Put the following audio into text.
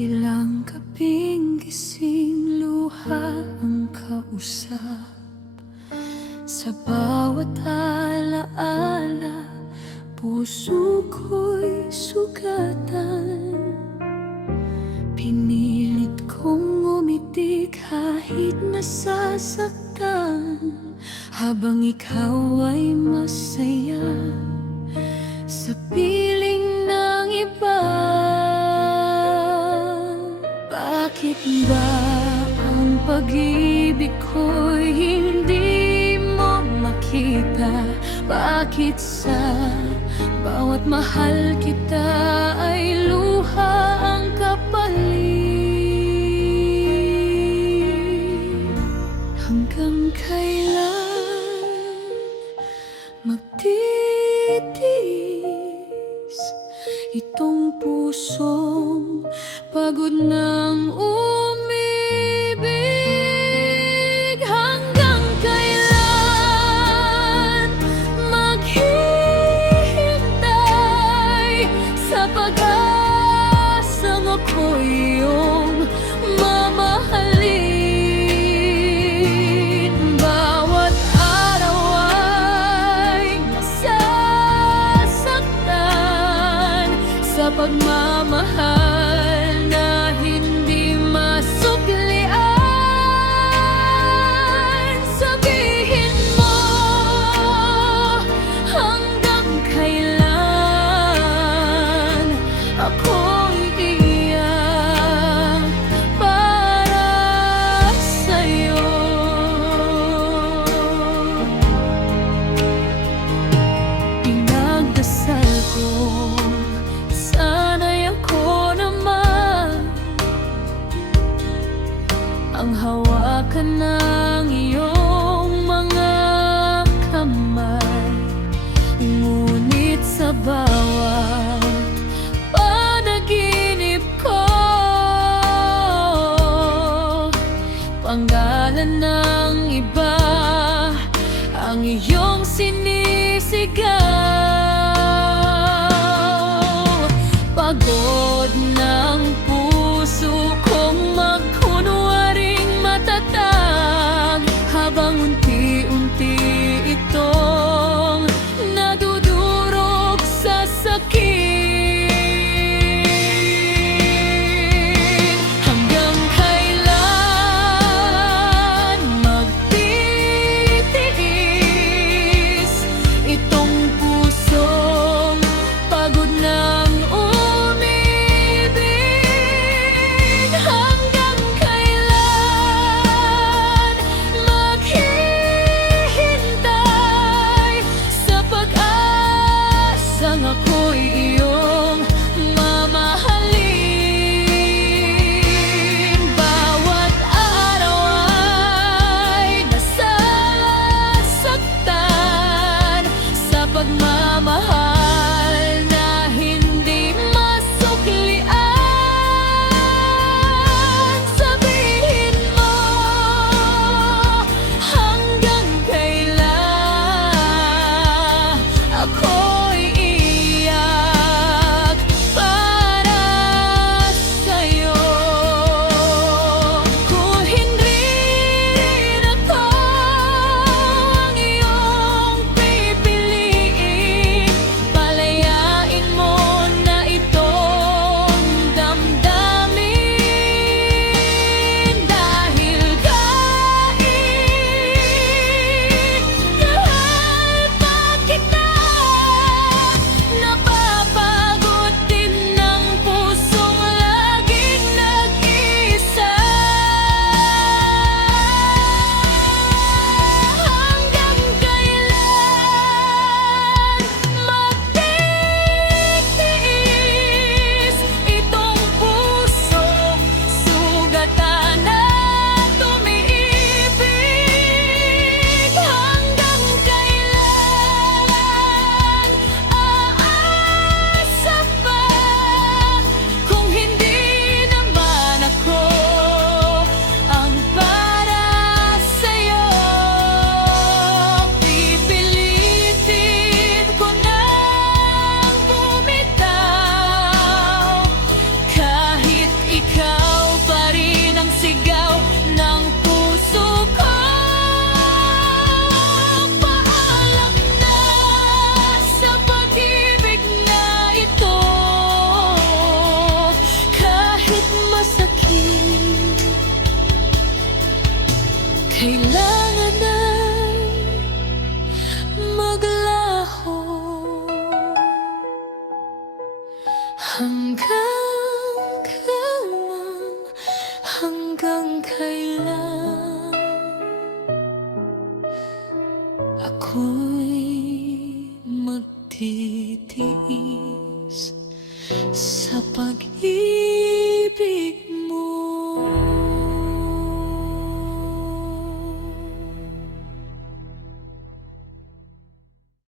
Ilang gabing gising luha ang kausap. Sa bawat alaala, puso ko'y sugatan. Pinilit kong umiti kahit nasasaktan, habang ikaw ay masaya sa piling ng iba. Bakit ba ang pag-ibig ko'y hindi mo makita? Bakit sa bawat mahal kita ay luha ang kapalit? Hanggang kailan magtitiis itong pusong pagod ng umibig? Hanggang kailan maghihintay sa pag-asang ako'y iyong mamahalin? Bawat araw ay nasasaktan sa pagmamahal na hindi masuklian. Sabihin mo, hanggang kailan ako'y iiyak para sa'yo? Pinagdasal ko, sana'y ako naman ang hawakan ng iyong mga kamay. Ngunit sa bawat panaginip ko, panggalan ng iba ang iyong sinisigaw. Pagod ng puso kong magkunwaring matatag, habang unti-unti itong nadudurog sa sakit. Hanggang kailan magtitiis itong pusong pagod ng umibig? Hanggang kailan maghihintay sa pag-asang ako'y sa pag-ibig